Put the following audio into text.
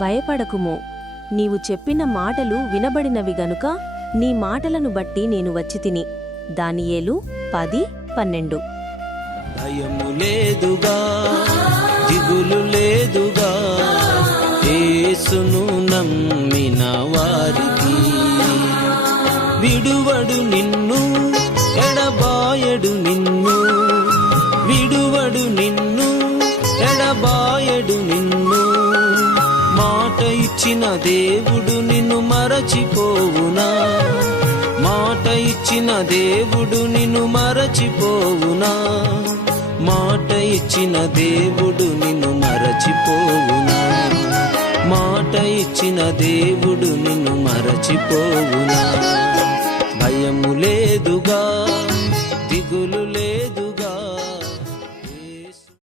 భయపడకుము. నీవు చెప్పిన మాటలు వినబడినవి గనుక నీ మాటలను బట్టి నేను వచ్చితిని. దానియేలు 10:12. భయము లేదుగా, దిగులు లేదుగా, యేసును నమ్మిన వారికి. విడువడు నిన్ను, ఎడబాయడు నిన్ను, విడువడు నిన్ను, ఎడబాయడు నిన్ను. మాట ఇచ్చిన దేవుడు నిన్ను మరచిపోవునా? మాట ఇచ్చిన దేవుడు నిన్ను మరచిపోవునా? మాట ఇచ్చిన దేవుడు నిన్ను మరచిపోవునా? మాట ఇచ్చిన దేవుడు నిన్ను మరచిపోవునా? భయము